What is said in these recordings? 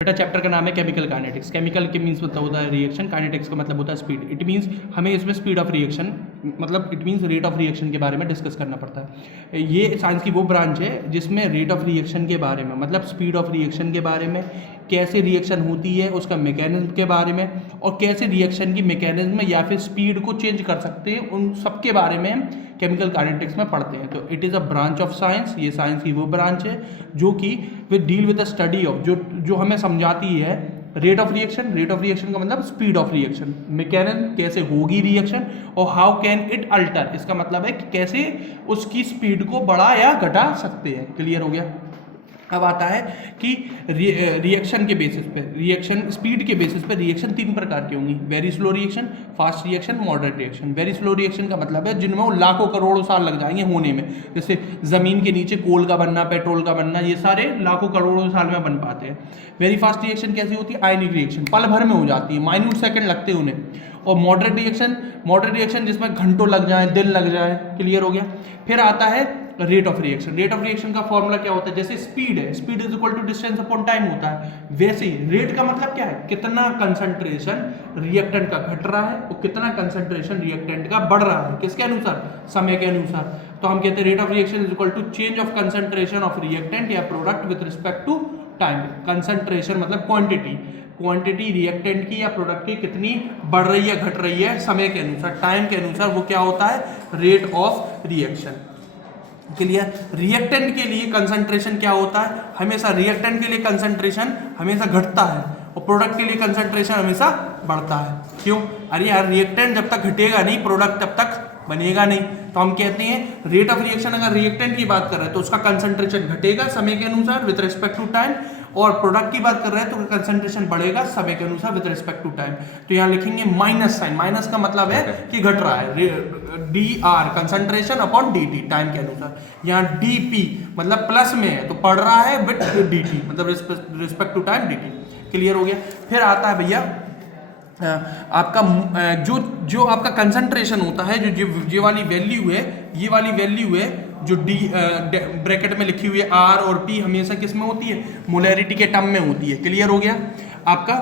बेटा चैप्टर का नाम है केमिकल काइनेटिक्स। केमिकल के मीन्स मतलब होता है रिएक्शन, काइनेटिक्स का मतलब होता है स्पीड। इट मीन्स हमें इसमें स्पीड ऑफ रिएक्शन मतलब it means rate of reaction के बारे में डिस्कस करना पड़ता है। ये साइंस की वो ब्रांच है जिसमें रेट ऑफ रिएक्शन के बारे में मतलब स्पीड ऑफ रिएक्शन के बारे में, कैसे रिएक्शन होती है उसका मैकेनिज्म के बारे में, और कैसे रिएक्शन की मैकेनिज्म या फिर स्पीड को चेंज कर सकते हैं, उन सब के बारे में हम केमिकल काइनेटिक्स में पढ़ते हैं। तो it is a branch of science. ये साइंस की वो ब्रांच है जो कि with deal with the study of जो हमें समझाती है rate of reaction. Rate of reaction का मतलब स्पीड ऑफ रिएक्शन, मैकेनिज्म कैसे होगी रिएक्शन, और हाउ कैन इट अल्टर, इसका मतलब है कि कैसे उसकी स्पीड को बढ़ा या घटा सकते हैं। क्लियर हो गया। अब आता है कि रिएक्शन के बेसिस पे, रिएक्शन स्पीड के बेसिस पे रिएक्शन तीन प्रकार की होंगी: very slow reaction, fast reaction, moderate reaction. Very slow reaction का मतलब है जिनमें वो लाखों करोड़ों साल लग जाएंगे होने में, जैसे ज़मीन के नीचे कोल का बनना, पेट्रोल का बनना, ये सारे लाखों करोड़ों साल में बन पाते हैं। वेरी फास्ट रिएक्शन कैसी होती है? आयनिक रिएक्शन, पल भर में हो जाती है, माइन्यूट सेकंड लगते हैं उन्हें। और मॉडरेट रिएक्शन जिसमें घंटों लग जाए, दिन लग जाए। क्लियर हो गया। फिर आता है rate of reaction. Rate of reaction का फॉर्मूला क्या होता है? जैसे स्पीड है, speed is equal to distance upon time होता है, वैसे ही रेट का मतलब क्या है? कितना कंसंट्रेशन रिएक्टेंट का घट रहा है और कितना कंसंट्रेशन रिएक्टेंट का बढ़ रहा है, किसके अनुसार? समय के अनुसार। तो हम कहते हैं rate of reaction is equal to change of concentration of reactant या product with respect to time. Concentration मतलब क्वांटिटी रिएक्टेंट की या प्रोडक्ट की कितनी बढ़ रही है, घट रही है समय के अनुसार, टाइम के अनुसार, वो क्या होता है? Rate of reaction. Clear. Reactant के लिए कंसंट्रेशन क्या होता है? हमेशा रिएक्टेंट के लिए कंसंट्रेशन हमेशा घटता है और प्रोडक्ट के लिए कंसंट्रेशन हमेशा बढ़ता है। क्यों? अरे यार, रिएक्टेंट जब तक घटेगा नहीं, प्रोडक्ट तब तक बनेगा नहीं। तो हम कहते हैं रेट ऑफ रिएक्शन, अगर रिएक्टेंट की बात कर रहे हैं तो उसका कंसंट्रेशन घटेगा समय के अनुसार विद रिस्पेक्ट टू टाइम, और प्रोडक्ट की बात कर रहे हैं तो कंसंट्रेशन बढ़ेगा समय के अनुसार विद रिस्पेक्ट टू टाइम। तो यहाँ लिखेंगे माइनस साइन। माइनस का मतलब है कि घट रहा है, D R concentration upon D T time के अनुसार। यहाँ डी पी मतलब प्लस में है तो बढ़ रहा है विद डी टी मतलब respect to time D T. Clear हो गया। फिर आता है भैया आपका जो आपका कंसंट्रेशन होता है, जो ये वाली वैल्यू है, ये वाली वैल्यू है जो डी ब्रैकेट में लिखी हुई है आर और पी, हमेशा किस में होती है? मोलैरिटी के टर्म में होती है। क्लियर हो गया। आपका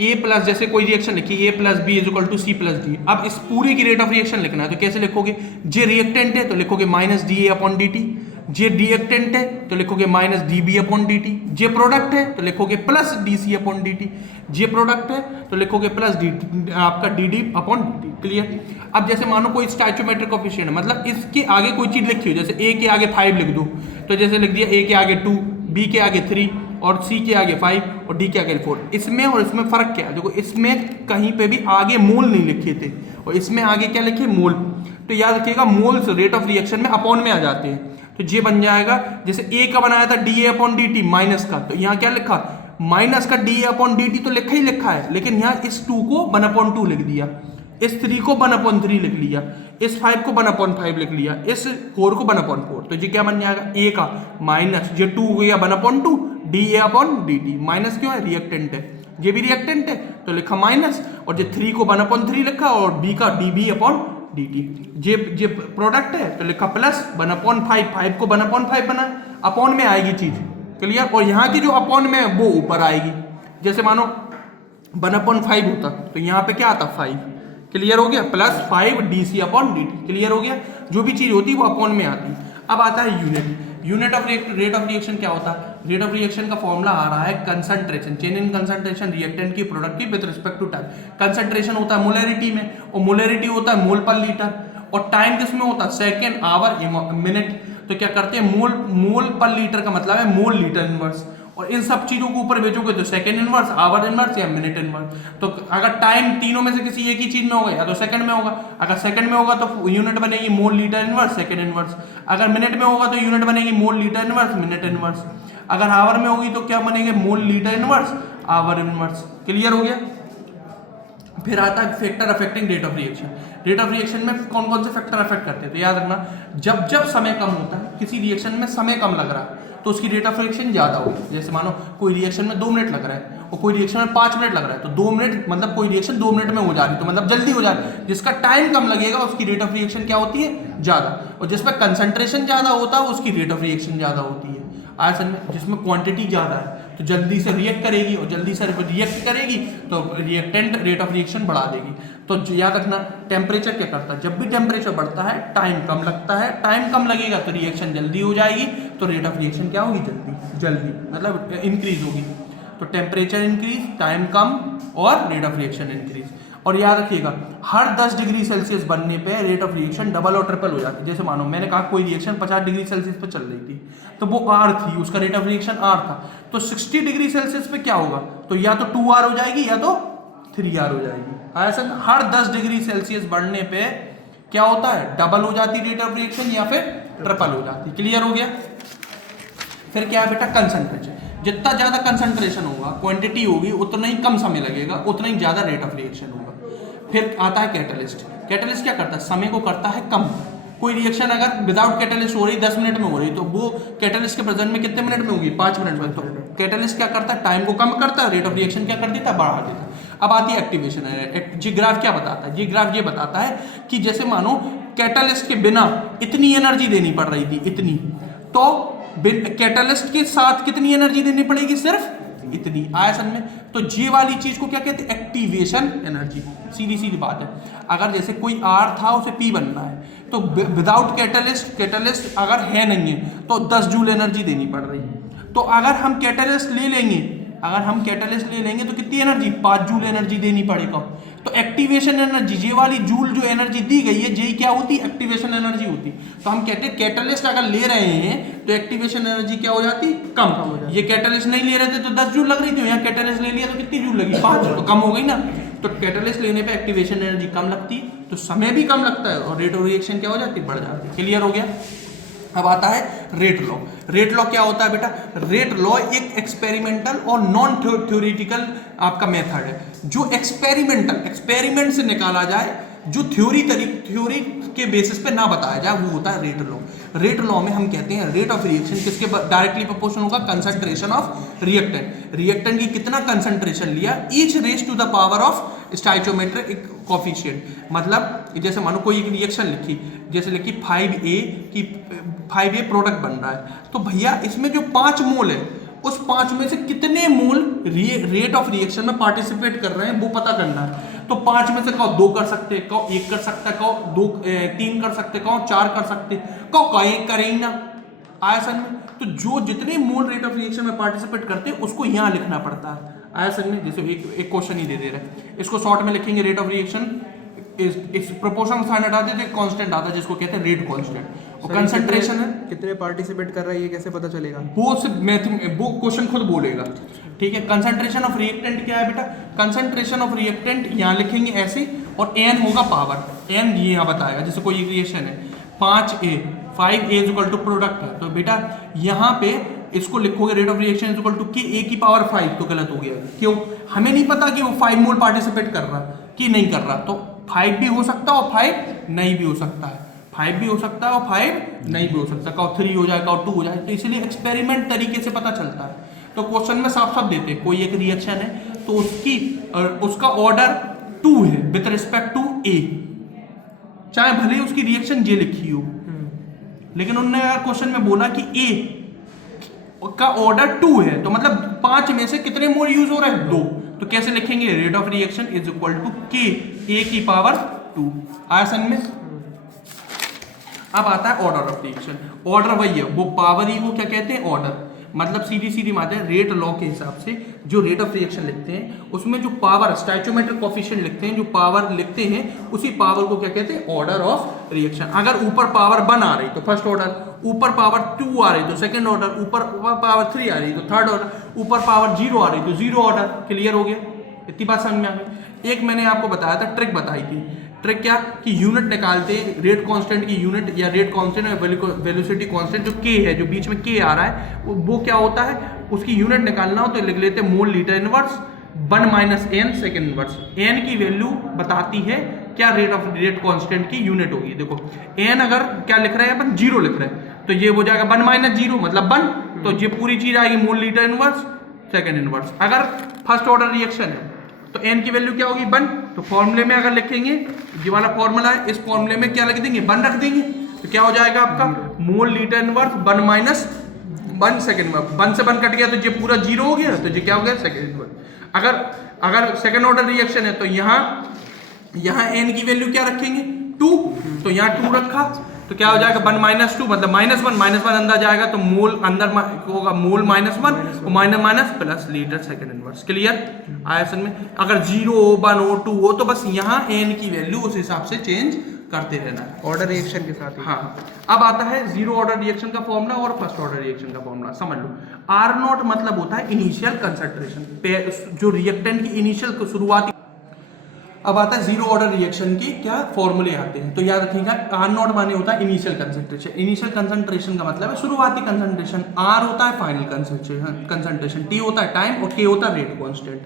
ए प्लस, जैसे कोई रिएक्शन लिखी A plus B is equal to C plus D. अब इस पूरे की रेट ऑफ रिएक्शन लिखना है तो कैसे लिखोगे? जे रिएक्टेंट है तो लिखोगे minus d A upon D t, जे रिएक्टेंट है तो लिखोगे minus d B upon D t, जे प्रोडक्ट है तो लिखोगे plus d C upon D t, जे प्रोडक्ट है तो लिखोगे प्लस डी आपका d D upon D T. Clear. अब जैसे मानो कोई स्टोइचोमेट्रिक कोएफिशिएंट है, मतलब इसके आगे कोई चीज लिखी हो, जैसे ए के आगे 5 लिख दो तो जैसे लिख दिया ए के आगे 2, बी के आगे 3 और सी के आगे 5 और डी के आगे 4। इसमें और इसमें फर्क क्या है? देखो, इसमें कहीं पे भी आगे मोल नहीं लिखे थे और इसमें आगे क्या लिखे? मोल। तो याद रखिएगा, मोल्स रेट ऑफ रिएक्शन में अपॉन में आ जाते हैं। तो ये बन जाएगा, जैसे ए का बनाया था D A upon D T minus का, तो यहाँ क्या लिखा? माइनस का D A upon D T तो लिखा ही लिखा है, लेकिन यहाँ इस 2 को 1 अपॉन 2 लिख दिया, इस 3 को 1 अपॉन 3 लिख लिया, इस 5 को 1 अपॉन 5 लिख लिया, इस 4 को 1 अपॉन 4। तो ये क्या बन जाएगा? ए का माइनस ये 2 हो गया 1 upon 2 D A upon D T. Minus क्यों है? रिएक्टेंट है, ये भी रिएक्टेंट है तो लिखा माइनस, और ये 3 को 1 अपॉन 3 लिखा और बी का D B upon D T. ये प्रोडक्ट है तो लिखा प्लस 1 अपॉन 5, 5 को 1 अपॉन 5 बना, अपॉन में आएगी चीज। क्लियर। और यहाँ की जो अपॉन में है वो ऊपर आएगी, जैसे मानो 1 अपॉन 5 होता तो यहाँ पे क्या आता? 5। क्लियर हो गया। Plus 5 D C upon D T. Clear हो गया। जो भी चीज होती है वो अपॉन में आती। अब आता है unit of rate of reaction क्या होता है? रेट ऑफ रिएक्शन का फॉर्मूला आ रहा है concentration, change in concentration reactant की प्रोडक्ट की with respect to time. Concentration होता है मोलैरिटी में और मोलैरिटी होता है मोल पर लीटर, और टाइम किसमें होता है? Second, hour, minute. तो क्या करते हैं? मोल पर लीटर का मतलब है मोल लीटर इनवर्स, और इन सब चीजों को ऊपर भेजोगे तो सेकंड इनवर्स, आवर इनवर्स या मिनट इनवर्स। तो अगर टाइम तीनों में से किसी एक ही चीज में होगा या तो सेकंड में होगा, अगर सेकंड में होगा तो यूनिट बनेगी mole litre inverse second inverse, अगर मिनट में होगा तो यूनिट बनेगी mole litre inverse minute inverse, अगर आवर में होगी तो क्या बनेंगे? Mole litre inverse hour inverse. Clear हो गया। फिर आता है factor affecting rate of reaction. Rate of reaction में कौन कौन से फैक्टर अफेक्ट करते हैं? तो याद रखना, जब समय कम होता है, किसी रिएक्शन में समय कम लग रहा है तो उसकी रेट ऑफ रिएक्शन ज्यादा होगी। जैसे मानो कोई रिएक्शन में 2 मिनट लग रहा है और कोई रिएक्शन में 5 मिनट लग रहा है, तो 2 मिनट मतलब कोई रिएक्शन 2 मिनट में हो जा रही है तो मतलब जल्दी हो जा रही है। जिसका टाइम कम लगेगा उसकी रेट ऑफ रिएक्शन क्या होती है? ज्यादा। और जिसमें कंसंट्रेशन ज्यादा होता है उसकी रेट ऑफ रिएक्शन ज्यादा होती है। आज जिसमें क्वांटिटी ज्यादा है तो जल्दी से रिएक्ट करेगी, और जल्दी से रिएक्ट करेगी तो रिएक्टेंट रेट ऑफ रिएक्शन बढ़ा देगी। तो याद रखना, टेम्परेचर क्या करता है, जब भी टेम्परेचर बढ़ता है टाइम कम लगता है, टाइम कम लगेगा तो रिएक्शन जल्दी हो जाएगी, तो रेट ऑफ रिएक्शन क्या होगी, जल्दी मतलब इंक्रीज होगी। तो टेम्परेचर इंक्रीज, टाइम कम और रेट ऑफ रिएक्शन इंक्रीज। और याद रखिएगा, हर 10 डिग्री सेल्सियस बनने पे रेट ऑफ रिएक्शन डबल और ट्रिपल हो जाती है। जैसे मानो मैंने कहा कोई रिएक्शन 50 डिग्री सेल्सियस पे चल रही थी, तो वो R थी, उसका रेट ऑफ रिएक्शन R था, तो 60 डिग्री सेल्सियस पे क्या होगा, तो या तो 2R हो जाएगी या तो 3R हो जाएगी। ऐसा हर 10 डिग्री सेल्सियस बढ़ने पे क्या होता है, डबल हो जाती रेट ऑफ रिएक्शन या फिर ट्रिपल हो जाती। क्लियर हो गया। फिर क्या है बेटा, कंसंट्रेशन। जितना ज्यादा कंसंट्रेशन होगा, क्वांटिटी होगी, उतना ही कम समय लगेगा, उतना ही ज्यादा रेट ऑफ रिएक्शन होगा। फिर आता है कैटलिस्ट। कैटलिस्ट क्या करता है, समय को करता है कम। कोई रिएक्शन अगर विदाउट कैटलिस्ट हो रही 10 मिनट में हो रही, तो वो कैटलिस्ट के प्रेजेंट में कितने मिनट में होगी, 5 मिनट में। तो कैटलिस्ट क्या करता है, टाइम को कम करता है, रेट ऑफ रिएक्शन क्या कर देता है, बढ़ा देता है। अब आती है एक्टिवेशन। जी ग्राफ क्या बताता है, जी ग्राफ ये बताता है कि जैसे मानो कैटलिस्ट के बिना इतनी एनर्जी देनी पड़ रही थी, इतनी, तो कैटलिस्ट के साथ कितनी एनर्जी देनी पड़ेगी, सिर्फ इतनी आयतन में। तो ये वाली चीज को क्या कहते हैं, एक्टिवेशन एनर्जी। सीधी सीधी बात है, अगर जैसे कोई R था उसे P बनना है, तो विदाउट कैटलिस्ट अगर है नहीं है तो 10 जूल एनर्जी देनी पड़ रही है। तो अगर हम कैटलिस्ट ले लेंगे तो कितनी एनर्जी, 5 जूल एनर्जी देनी पड़ेगा। तो एक्टिवेशन एनर्जी, ये वाली जूल जो एनर्जी दी गई है, ये क्या होती है, एक्टिवेशन एनर्जी होती। तो हम कहते हैं कैटलिस्ट अगर ले रहे हैं तो एक्टिवेशन एनर्जी क्या हो जाती, कम हो जाती। ये कैटलिस्ट नहीं ले रहे थे तो 10 जूल लग रही थी, यहाँ कैटलिस्ट ले लिया तो कितनी जूल लगी, 5, तो कम हो गई ना। तो कैटलिस्ट लेने पे एक्टिवेशन एनर्जी कम लगती, तो समय भी कम लगता है, और रेट ऑफ रिएक्शन क्या हो जाती, बढ़ जाती है। क्लियर हो गया। अब आता है रेट लॉ। रेट लॉ क्या होता है बेटा, रेट लॉ एक एक्सपेरिमेंटल और नॉन थ्योरेटिकल आपका मेथड है, जो एक्सपेरिमेंट से निकाला जाए, जो थ्योरी के बेसिस पे ना बताया जाए, वो होता है रेट लॉ। रेट लॉ में हम कहते हैं रेट ऑफ रिएक्शन किसके डायरेक्टली प्रोपोर्शनल होगा, कंसंट्रेशन ऑफ रिएक्टेंट की कितना कंसंट्रेशन लिया, each raise to the power of stoichiometric coefficient. मतलब जैसे मानो कोई एक रिएक्शन लिखी, जैसे लिखी 5A प्रोडक्ट बन रहा है, तो भैया इसमें जो 5 मोल है, उस 5 में से कितने मोल रेट ऑफ रिएक्शन में पार्टिसिपेट कर रहे हैं वो पता करना है। तो 5 में से कहो 2 कर सकते, कहो 1 कर सकता है, कहो 3 कर सकते, कहो 4 कर सकते, कहो 1 करें ना आयसन में। तो जो जितने मोल रेट ऑफ रिएक्शन में पार्टिसिपेट करते हैं उसको यहाँ लिखना पड़ता है आयसन में। जैसे एक क्वेश्चन ही दे रहे हैं, इसको शॉर्ट में लिखेंगे, रेट ऑफ रिएक्शन इस प्रोपोर्शन साइन हटा देते, कांस्टेंट आता है जिसको कहते हैं रेट कांस्टेंट। और कंसंट्रेशन है, कितने पार्टिसिपेट कर रहा है ये कैसे पता चलेगा, वो क्वेश्चन खुद बोलेगा। ठीक है। कंसंट्रेशन ऑफ रिएक्टेंट क्या है बेटा, कंसंट्रेशन ऑफ रिएक्टेंट यहाँ लिखेंगे ऐसे, और एन होगा पावर, एन ये यहाँ बताएगा। जैसे कोई रिएक्शन है 5A इक्वल टू प्रोडक्ट है, तो बेटा यहाँ पे इसको लिखोगे rate of reaction equal to कि A की पावर 5, तो गलत हो गया। क्यों, हमें नहीं पता कि वो 5 मोल पार्टिसिपेट कर रहा कि नहीं कर रहा। तो 5 भी हो सकता है और 5 नहीं भी हो सकता है, 5 भी हो सकता है और 5 नहीं भी हो सकता, कहो 3 हो जाए, कहो 2 हो जाए। तो इसलिए एक्सपेरिमेंट तरीके से पता चलता है। तो क्वेश्चन में साफ साफ देते हैं, कोई एक रिएक्शन है तो उसका ऑर्डर 2 है विद रिस्पेक्ट टू A, चाहे भले ही उसकी रिएक्शन ये लिखी हो, लेकिन उन्होंने अगर क्वेश्चन में बोला कि A का ऑर्डर 2 है, तो मतलब 5 में से कितने मोल यूज हो रहे हैं, 2। तो कैसे लिखेंगे, rate of reaction is equal to K A की पावर 2 आयसन में। अब आता है ऑर्डर ऑफ रिएक्शन। ऑर्डर वही है, वो पावर ही वो क्या कहते हैं, ऑर्डर। मतलब सीधी बात है, रेट लॉ के हिसाब से जो रेट ऑफ रिएक्शन लिखते हैं उसमें जो पावर स्टाइचियोमेट्रिक कोफिशिएंट लिखते हैं, जो पावर लिखते हैं उसी पावर को क्या कहते हैं, ऑर्डर ऑफ रिएक्शन। अगर ऊपर पावर 1 आ रही तो फर्स्ट ऑर्डर, ऊपर पावर 2 आ रही तो सेकंड ऑर्डर, ऊपर पावर 3 आ रही तो थर्ड ऑर्डर, ऊपर पावर 0 आ रही तो 0 ऑर्डर। क्लियर हो गया, इतनी बात समझ में आ गई। एक मैंने आपको बताया था, ट्रिक बताई थी। ट्रिक क्या, कि यूनिट निकालते रेट कांस्टेंट की यूनिट, या रेट कांस्टेंट और वेलोसिटी कांस्टेंट जो K है, जो बीच में K आ रहा है, वो क्या होता है, उसकी यूनिट निकालना हो तो लिख लेते हैं मोल litre inverse 1 minus n second inverse. n की वैल्यू बताती है क्या रेट कांस्टेंट की यूनिट होगी। देखो n अगर क्या लिख रहे हैं अपन, 0 लिख रहे हैं, तो ये हो जाएगा 1 माइनस 0 मतलब 1, तो ये पूरी चीज आएगी मोल लीटर इनवर्स सेकेंड इनवर्स। अगर फर्स्ट ऑर्डर रिएक्शन है तो n की वैल्यू क्या होगी, 1। तो फॉर्मूले में अगर लिखेंगे, ये वाला फॉर्मूला है, इस फॉर्मूले में क्या लिख देंगे, 1 रख देंगे, तो क्या हो जाएगा आपका मोल लीटर इनवर्स 1 माइनस 1 सेकेंड में 1 से 1 कट गया तो ये पूरा 0 हो गया, तो ये क्या हो गया सेकेंड इनवर्स। अगर सेकेंड ऑर्डर रिएक्शन है तो यहाँ n की वैल्यू क्या रखेंगे 2, तो यहाँ 2 रखा तो क्या हो जाएगा 1 माइनस 2 मतलब -1 अंदर जाएगा तो मोल अंदर होगा मोल -1 और minus plus litre second inverse. Clear आया समझ में। अगर 0 हो 1 हो 2 हो तो बस यहाँ n की वैल्यू उस हिसाब से चेंज करते रहना है ऑर्डर रिएक्शन के साथ ही। हाँ, अब आता है जीरो ऑर्डर रिएक्शन का फॉर्मूला और फर्स्ट ऑर्डर रिएक्शन का फॉर्मूला समझ लो। आर नॉट मतलब होता है इनिशियल कंसंट्रेशन, जो रिएक्टेंट की इनिशियल शुरुआती। अब आता है जीरो ऑर्डर रिएक्शन की क्या फॉर्मूले आते हैं, तो याद रखिएगा आर नॉट माने होता है इनिशियल कंसंट्रेशन। इनिशियल कंसंट्रेशन का मतलब है शुरुआती कंसंट्रेशन, आर होता है फाइनल कंसंट्रेशन, टी होता है टाइम और के होता है रेट कांस्टेंट।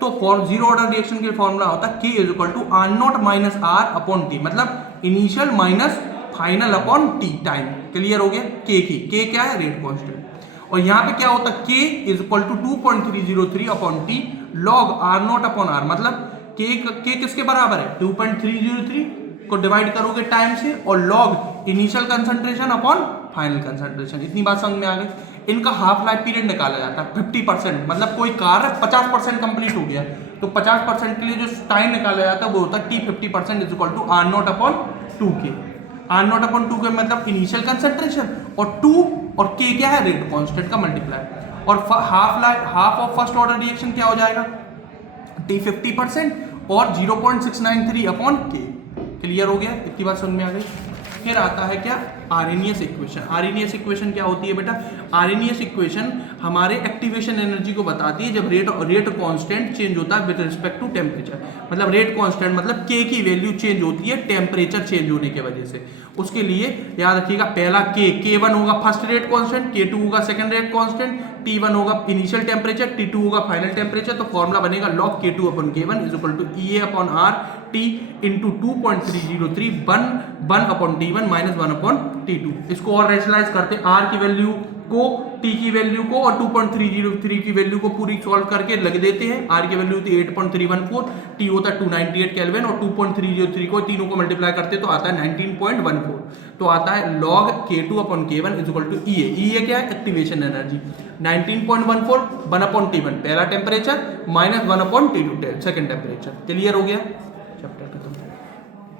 तो फॉर जीरो ऑर्डर रिएक्शन के फॉर्मूला होता है K is equal to R naught minus R upon t, मतलब initial minus final upon t time. Clear हो गया। K क्या है रेट कांस्टेंट, और यहाँ पे क्या होता है K is equal to 2.303 upon T log R naught upon R, मतलब K किसके बराबर है 2.303 को डिवाइड करोगे टाइम से और log initial concentration upon final concentration. इतनी बात समझ में आ गई। इनका हाफ लाइफ पीरियड निकाला जाता है 50%, मतलब कोई कार्य 50% कंप्लीट हो गया तो 50% के लिए जो टाइम निकाला जाता है वो होता है T 50% is equal to R naught upon 2K। R naught upon 2K मतलब इनिशियल कंसंट्रेशन और 2 और K क्या है रेट कांस्टेंट का मल्टीप्लाई, और half of first order reaction क्या हो जाएगा T 50% और 0.693 अपॉन K। क्लियर हो गया, इतनी बात समझ में आ गई। फिर आता है क्या आरएनएस इक्वेशन। आरएनएस इक्वेशन क्या होती है बेटा, आरएनएस इक्वेशन हमारे एक्टिवेशन एनर्जी को बताती है जब रेट कांस्टेंट चेंज होता है विद रिस्पेक्ट टू टेम्परेचर, मतलब रेट कांस्टेंट मतलब K की वैल्यू चेंज होती है टेम्परेचर चेंज होने की वजह से। उसके लिए याद रखिएगा पहला K1 होगा फर्स्ट रेट कांस्टेंट, K2 होगा सेकंड रेट कांस्टेंट, T1 होगा इनिशियल टेम्परेचर, T2 होगा फाइनल टेम्परेचर। तो फॉर्मूला बनेगा log K2 upon K1 is equal to EA upon R T into 2.303 1 upon T1 minus 1 upon T2। इसको और rationalise करते R की value को T की वैल्यू को और 2.303 की वैल्यू को पूरी सॉल्व करके लग देते हैं। R की वैल्यू थी 8.314, T होता है 298 केल्विन और 2.303 को तीनों को मल्टीप्लाई करते तो आता है 19.14। तो आता है log K2 upon K1 is equal to EA। EA क्या है एक्टिवेशन एनर्जी 19.14 1 अपॉन T1 पहला temperature minus 1 upon T2 second temperature. Clear हो गया।